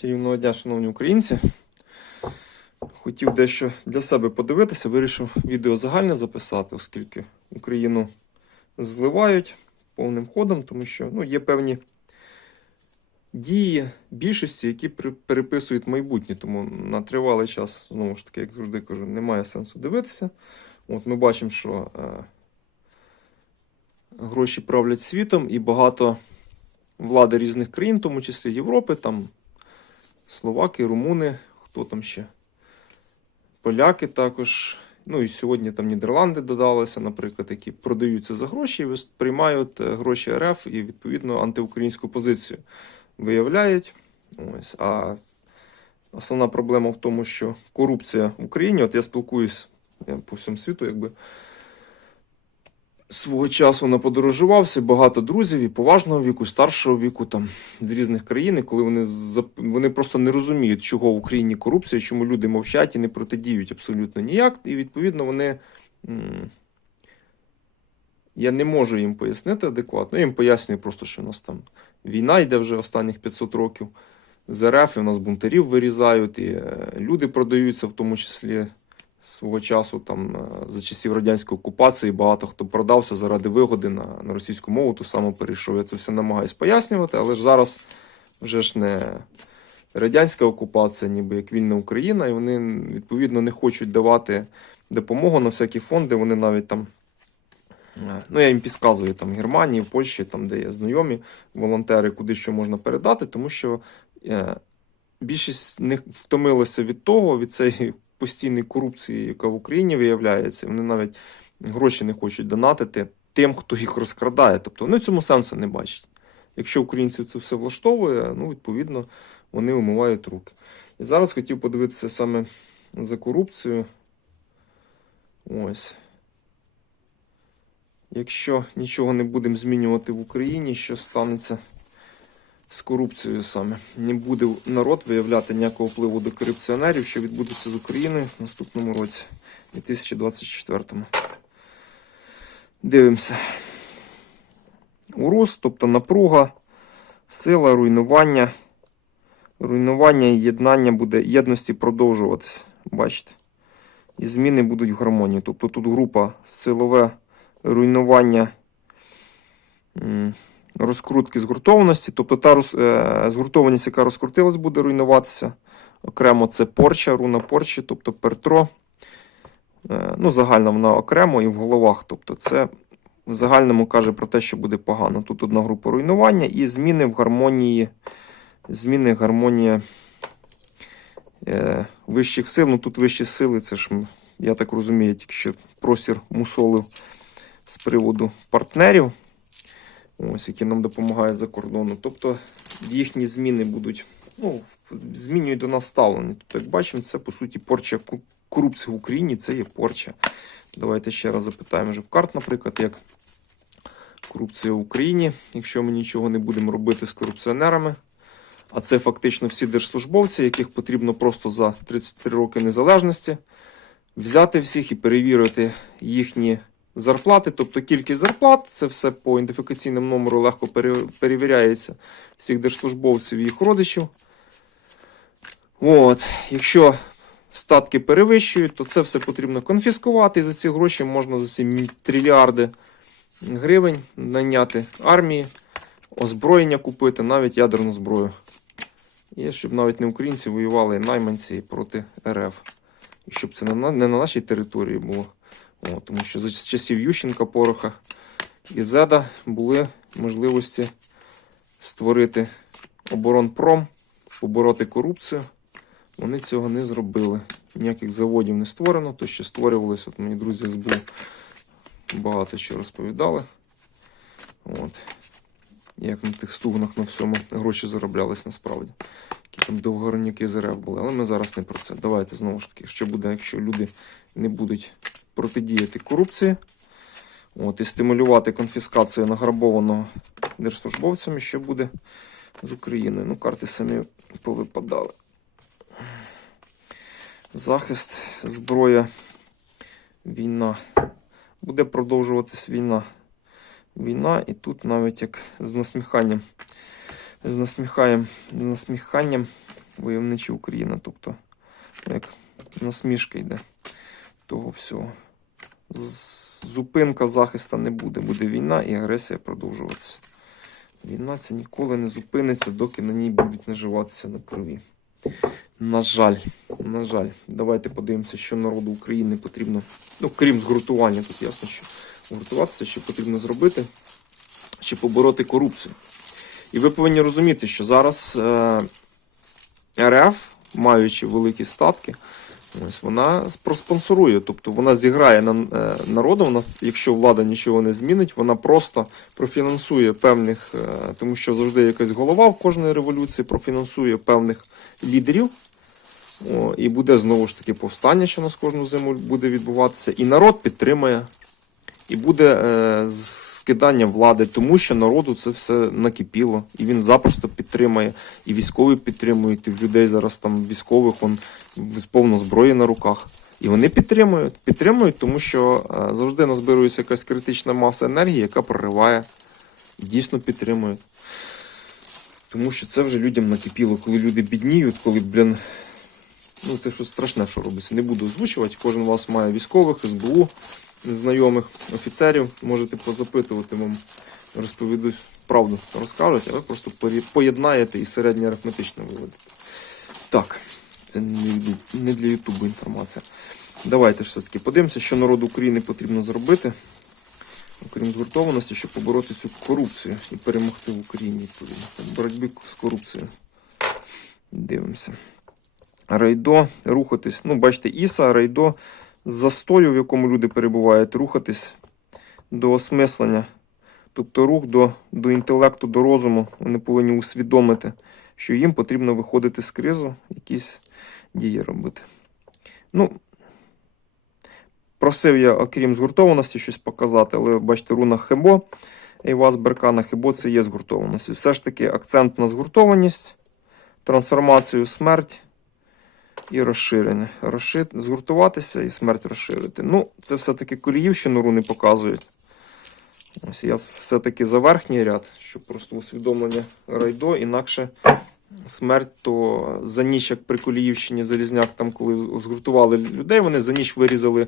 Чарівного дня, шановні українці. Хотів дещо для себе подивитися, вирішив відео загальне записати, оскільки Україну зливають повним ходом, тому що ну, є певні дії більшості, які переписують майбутнє. Тому на тривалий час, знову ж таки, як завжди кажу, немає сенсу дивитися. От ми бачимо, що е, гроші правлять світом, і багато влади різних країн, в тому числі Європи, там словаки, румуни, хто там ще? Поляки також. Ну і сьогодні там Нідерланди додалися, наприклад, які продаються за гроші і приймають е, гроші РФ і відповідно антиукраїнську позицію виявляють. Ось. А основна проблема в тому, що корупція в Україні, от я спілкуюсь я по всьому світу, якби свого часу наподорожувався, багато друзів і поважного віку, старшого віку, там з різних країн, коли вони вони просто не розуміють, чого в Україні корупція, чому люди мовчать і не протидіють абсолютно ніяк. І відповідно вони. Я не можу їм пояснити адекватно. Я їм пояснюю просто, що у нас там війна йде вже останніх 500 років. З РФ, і у нас бунтарів вирізають, і е, люди продаються, в тому числі свого часу, там е, за часів радянської окупації, багато хто продався заради вигоди на, на російську мову, ту саму перейшов. Я це все намагаюсь пояснювати, але ж зараз вже ж не радянська окупація, ніби як вільна Україна, і вони відповідно не хочуть давати допомогу на всякі фонди. Вони навіть там. е, Ну, я їм підказую там в Германії, в Польщі, там, де є знайомі волонтери, куди що можна передати, тому що е, більшість з них втомилися від того, від цієї постійної корупції, яка в Україні виявляється. Вони навіть гроші не хочуть донатити тим, хто їх розкрадає. Тобто вони в цьому сенсу не бачать. Якщо українців це все влаштовує, ну, відповідно, вони умивають руки. І зараз хотів подивитися саме за корупцію. Ось. Якщо нічого не будемо змінювати в Україні, що станеться з корупцією саме? Не буде народ виявляти ніякого впливу до корупціонерів, що відбудеться з Україною в наступному році, 2024. Дивимося. Урос, тобто напруга, сила, руйнування. Руйнування і єднання буде єдності продовжуватися. Бачите? І зміни будуть в гармонії. Тобто тут група силове руйнування розкрутки згуртованості. Тобто та роз, е, згуртованість, яка розкрутилась, буде руйнуватися. Окремо це порча, руна порчі, тобто пертро. Е, ну, загально вона окремо і в головах. Тобто це в загальному каже про те, що буде погано. Тут одна група руйнування і зміни в гармонії. Зміни гармонія е, вищих сил. Ну тут вищі сили, це ж, я так розумію, тільки що простір мусолив з приводу партнерів, ось, які нам допомагають за кордоном. Тобто їхні зміни будуть, ну, змінюють до нас ставлення. Тобто, як бачимо, це по суті порча корупції в Україні, це є порча. Давайте ще раз запитаємо вже в карт, наприклад, як корупція в Україні, якщо ми нічого не будемо робити з корупціонерами. А це фактично всі держслужбовці, яких потрібно просто за 33 роки незалежності взяти всіх і перевірити їхні зарплати, тобто кількість зарплат, це все по ідентифікаційному номеру легко перевіряється всіх держслужбовців і їх родичів. От, якщо статки перевищують, то це все потрібно конфіскувати. І за ці гроші можна за ці трильярди гривень наняти армії, озброєння купити, навіть ядерну зброю. І щоб навіть не українці воювали найманці проти РФ. І щоб це не на нашій території було. О, тому що за часів Ющенка, Пороха і Зеда були можливості створити оборонпром, побороти корупцію. Вони цього не зробили. Ніяких заводів не створено, то що створювалось, от мені друзі з СБУ багато що розповідали. От. Як на тих стугнах на всьому гроші зароблялись насправді. Які там довгородники з РФ були. Але ми зараз не про це. Давайте знову ж таки, що буде, якщо люди не будуть протидіяти корупції. От, і стимулювати конфіскацію награбованого держслужбовцями, що буде з Україною. Ну, карти самі повипадали. Захист, зброя, війна. Буде продовжуватись війна. Війна, і тут навіть як з насміханням. З насміхаєм, з насміханням войовнича Україна. Тобто, як насмішка йде того всього. Зупинка захиста не буде. Буде війна і агресія продовжуватися. Війна це ніколи не зупиниться, доки на ній будуть наживатися на крові. На жаль, на жаль, давайте подивимося, що народу України потрібно, ну крім згуртування, тут ясно, що гуртуватися, що потрібно зробити, щоб побороти корупцію. І ви повинні розуміти, що зараз е, РФ, маючи великі статки, ось вона проспонсорує, тобто вона зіграє на е, народом, вона, якщо влада нічого не змінить, вона просто профінансує певних, е, тому що завжди якась голова в кожної революції профінансує певних лідерів. О, і буде знову ж таки повстання, що нас кожну зиму буде відбуватися, і народ підтримує, і буде е, скидання влади, тому що народу це все накипіло, і він запросто підтримує, і військові підтримують, і людей зараз там військових он, повно зброї на руках. І вони підтримують, підтримують, тому що е, завжди назбирується якась критична маса енергії, яка прориває, і дійсно підтримують. Тому що це вже людям накипіло, коли люди бідніють, коли, блін, ну це щось страшне, що робиться. Не буду озвучувати. Кожен з вас має військових, СБУ, знайомих офіцерів. Можете позапитувати вам, розповідуть правду, розкажуть, а ви просто поєднаєте і середнє арифметичне виведете. Так, це не для Ютубу інформація. Давайте ж все-таки подивимося, що народу України потрібно зробити, окрім згуртованості, щоб побороти цю корупцію і перемогти в Україні відповідно. Так, боротьбі з корупцією. Дивимося. Райдо, рухатись. Ну, бачите, Іса, Райдо застою, в якому люди перебувають, рухатись до осмислення. Тобто рух до, до інтелекту, до розуму. Вони повинні усвідомити, що їм потрібно виходити з кризу, якісь дії робити. Ну, просив я, окрім згуртованості, щось показати, але бачите, руна Хебо, Ейвас Беркана Хебо це є згуртованість. Все ж таки акцент на згуртованість, трансформацію, смерть і розширення. Розшир... Згуртуватися і смерть розширити. Ну, це все-таки Коліївщину руни показують. Ось я все-таки за верхній ряд, щоб просто усвідомлення райдо, інакше смерть, то за ніч, як при Коліївщині Залізняк, там, коли згуртували людей, вони за ніч вирізали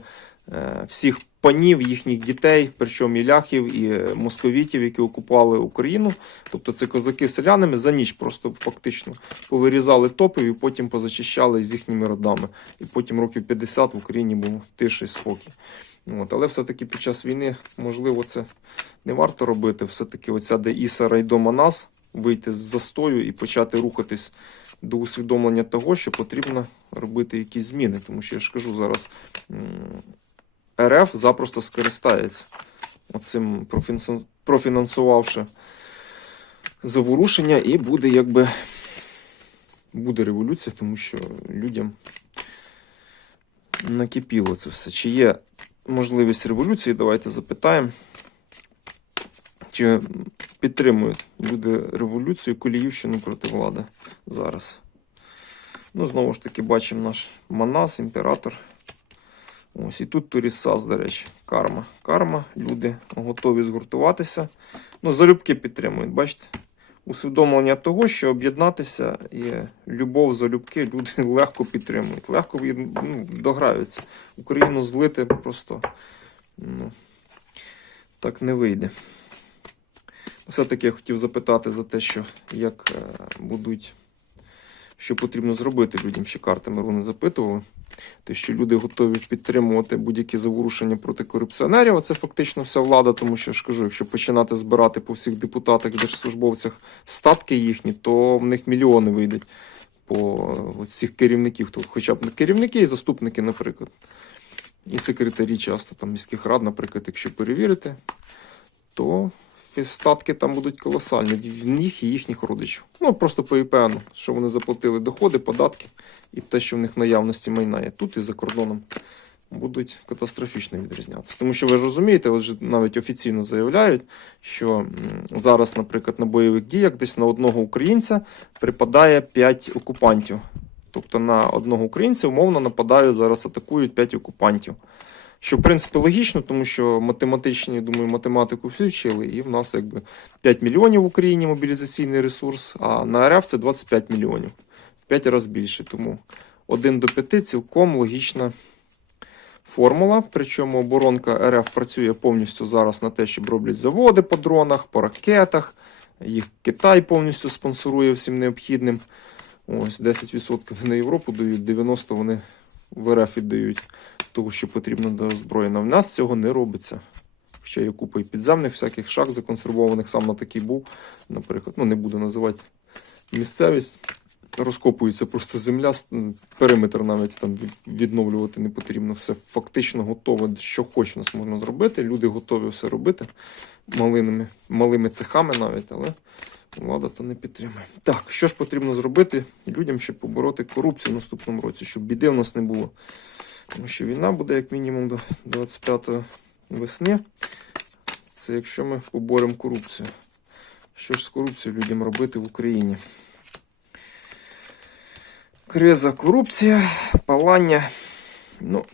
е, всіх панів, їхніх дітей, причому і ляхів, і е, московітів, які окупували Україну. Тобто це козаки селянами за ніч просто фактично повирізали топів і потім позачищали з їхніми родами. І потім років 50 в Україні був тиша і спокій. От, але все-таки під час війни, можливо, це не варто робити. Все-таки оця де Іса Райдома нас вийти з застою і почати рухатись до усвідомлення того, що потрібно робити якісь зміни. Тому що я ж кажу зараз, РФ запросто скористається оцим профінансувавши заворушення, і буде якби буде революція, тому що людям накипіло це все. Чи є можливість революції? Давайте запитаємо. Чи підтримують люди революцію Коліївщину проти влади зараз? Ну, знову ж таки, бачимо наш Манас, імператор. Ось і тут Турісас, до речі, карма. Карма. Люди готові згуртуватися. Ну, залюбки підтримують, бачите? Усвідомлення того, що об'єднатися і любов залюбки люди легко підтримують, легко ну, дограються. Україну злити просто ну, так не вийде. Все-таки я хотів запитати за те, що як е, будуть, що потрібно зробити людям, ще картами руни запитували. Те, що люди готові підтримувати будь-які заворушення проти корупціонерів, а це фактично вся влада, тому що ж кажу, якщо починати збирати по всіх депутатах, держслужбовцях статки їхні, то в них мільйони вийдуть по цих керівників, то хоча б керівники і заступники, наприклад. І секретарі часто там міських рад, наприклад, якщо перевірити, то статки там будуть колосальні в них і їхніх родичів. Ну просто по ІПН, що вони заплатили доходи, податки і те, що в них наявності майна є тут і за кордоном, будуть катастрофічно відрізнятися. Тому що ви ж розумієте, от же навіть офіційно заявляють, що зараз, наприклад, на бойових діях десь на одного українця припадає 5 окупантів. Тобто на одного українця умовно нападають зараз, атакують 5 окупантів. Що, в принципі, логічно, тому що математичні, думаю, математику всі вчили, і в нас якби 5 мільйонів в Україні мобілізаційний ресурс, а на РФ це 25 мільйонів. 5 разів більше. Тому 1 до 5 цілком логічна формула. Причому оборонка РФ працює повністю зараз на те, щоб роблять заводи по дронах, по ракетах. Їх Китай повністю спонсорує всім необхідним. Ось 10% на Європу дають, 90% вони в РФ віддають того, що потрібно до озброєння. В нас цього не робиться. Ще є купа і підземних всяких шах законсервованих, сам на такий був, наприклад, ну не буду називати місцевість. Розкопується просто земля, периметр навіть там відновлювати не потрібно. Все фактично готове, що хоч нас можна зробити. Люди готові все робити малими, малими цехами навіть, але влада то не підтримує. Так, що ж потрібно зробити людям, щоб побороти корупцію в наступному році, щоб біди в нас не було. Тому що війна буде як мінімум до 25 весни. Це якщо ми поборемо корупцію. Що ж з корупцією людям робити в Україні? Криза, корупція, палання. Ну,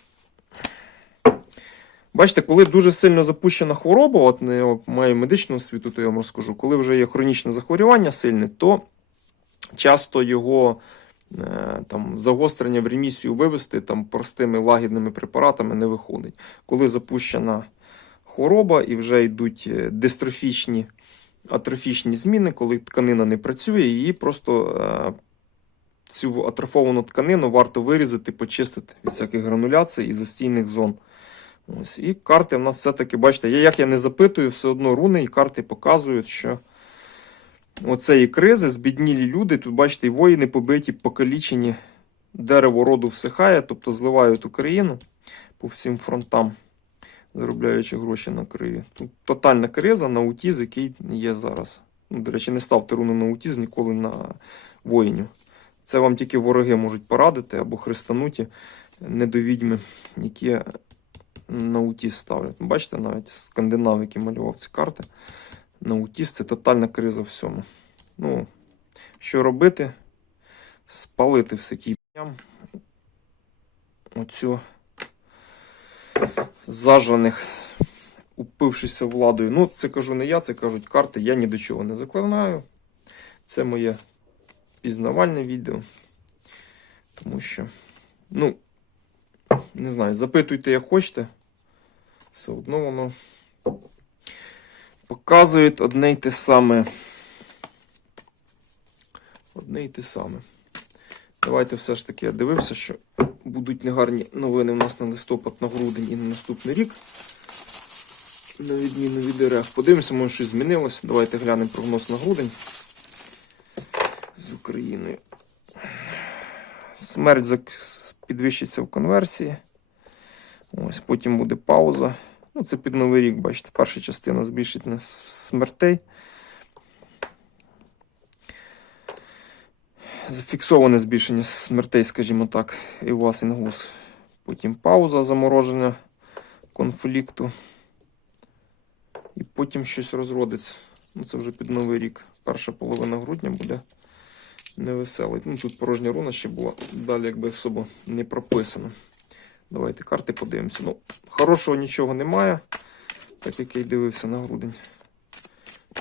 бачите, коли дуже сильно запущена хвороба, от не маю медичну освіту, то я вам розкажу, коли вже є хронічне захворювання сильне, то часто його там, загострення в ремісію вивести там, простими лагідними препаратами не виходить. Коли запущена хвороба і вже йдуть е, дистрофічні, атрофічні зміни, коли тканина не працює, її просто е, цю атрофовану тканину варто вирізати, почистити від всяких грануляцій і застійних зон. Ось. І карти в нас все-таки, бачите, як я не запитую, все одно руни і карти показують, що оцеї кризи, збіднілі люди, тут, бачите, і воїни побиті, покалічені, дерево роду всихає, тобто зливають Україну по всім фронтам, заробляючи гроші на криві. Тут тотальна криза на аутіз, який є зараз. Ну, до речі, не ставте руни на аутіз ніколи на воїнів. Це вам тільки вороги можуть порадити або хрестануті недовідьми, які на аутіз ставлять. Бачите, навіть скандинав, який малював ці карти. На аутіз це тотальна криза всьому. Ну, що робити? Спалити все кіп'ям. Оцю зажаних, упившися владою. Ну, це кажу не я, це кажуть карти. Я ні до чого не заклинаю. Це моє пізнавальне відео. Тому що, ну, не знаю, запитуйте, як хочете. Все одно воно показує одне й те саме. Одне й те саме. Давайте все ж таки я дивився, що будуть негарні новини в нас на листопад, на грудень і на наступний рік. На відміну від РФ. Подивимося, може щось змінилося. Давайте глянемо прогноз на грудень з Україною. Смерть підвищиться в конверсії. Ось потім буде пауза. Ну, це під новий рік, бачите, перша частина збільшення смертей. Зафіксоване збільшення смертей, скажімо так, і у вас інгус. Потім пауза замороження конфлікту. І потім щось розродиться. Ну, це вже під новий рік. Перша половина грудня буде невеселий. Ну, тут порожня руна ще була. Далі, якби особо не прописано. Давайте карти подивимося. Ну, хорошого нічого немає, так як я й дивився на грудень.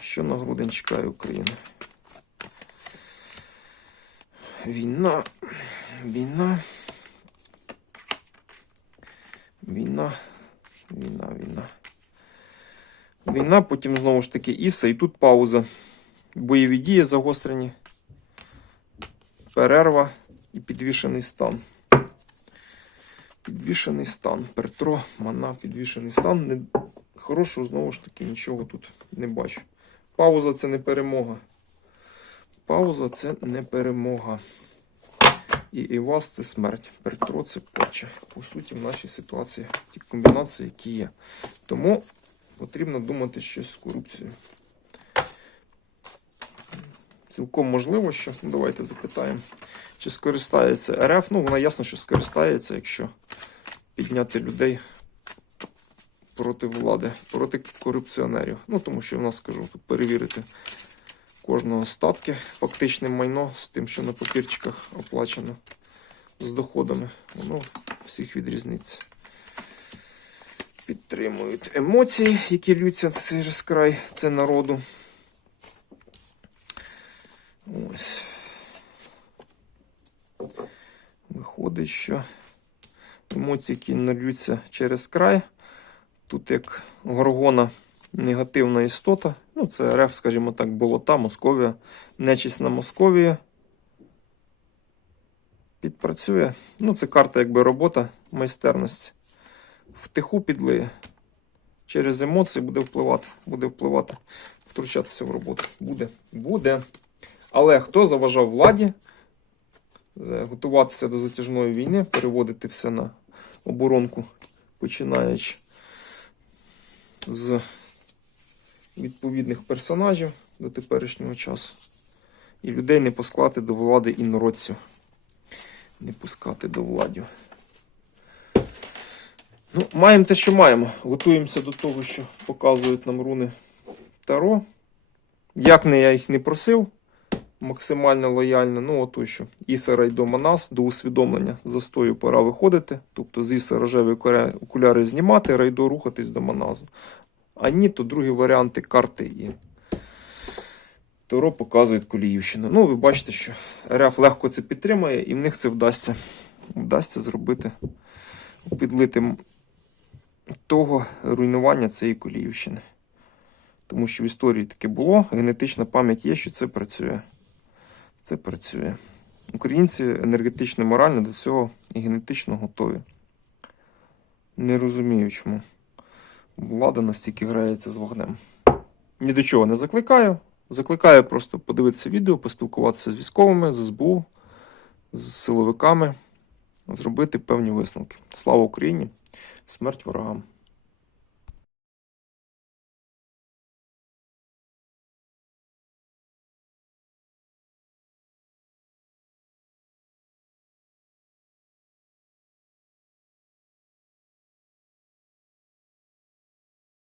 Що на грудень чекає Україна? Війна. Війна. Війна. Війна, війна. Війна, потім знову ж таки Іса, і тут пауза. Бойові дії загострені. Перерва і підвішений стан. Підвішений стан. Пертро, мана, підвішений стан. Не... Хорошого знову ж таки нічого тут не бачу. Пауза це не перемога. Пауза це не перемога. І Івас це смерть. Пертро це порча. По суті, в нашій ситуації ті комбінації, які є. Тому потрібно думати щось з корупцією. Цілком можливо, що ну, давайте запитаємо, чи скористається РФ. Ну, вона ясно, що скористається, якщо підняти людей проти влади, проти корупціонерів. Ну, тому що в нас скажу, тут перевірити кожного статки, фактичне майно з тим, що на папірчиках оплачено з доходами. Воно всіх відрізниться. Підтримують емоції, які льються через край це народу. Ось. виходить, що емоції, які нальються через край. Тут як горгона негативна істота. Ну, це РФ, скажімо так, болота, Московія, нечисть на Московії. Підпрацює. Ну, це карта, якби робота, майстерності. Втиху підлиє. Через емоції буде впливати, буде впливати, втручатися в роботу. Буде, буде. Але хто заважав владі е, готуватися до затяжної війни, переводити все на оборонку, починаючи з відповідних персонажів до теперішнього часу. І людей не пускати до влади інородців. Не пускати до владів. Ну, маємо те, що маємо. Готуємося до того, що показують нам руни Таро. Як не я їх не просив, максимально лояльно. Ну, ото що. Іса Райдо Манас до усвідомлення застою пора виходити. Тобто з Іса рожеві окуляри знімати, Райдо рухатись до Маназу. А ні, то другі варіанти карти і Таро показують Коліївщину. Ну, ви бачите, що РФ легко це підтримує, і в них це вдасться. Вдасться зробити, підлити того руйнування цієї Коліївщини. Тому що в історії таке було, генетична пам'ять є, що це працює. Це працює. Українці енергетично морально до цього і генетично готові. Не розумію, чому влада настільки грається з вогнем. Ні до чого не закликаю. Закликаю просто подивитися відео, поспілкуватися з військовими, з СБУ, з силовиками, зробити певні висновки. Слава Україні! Смерть ворогам!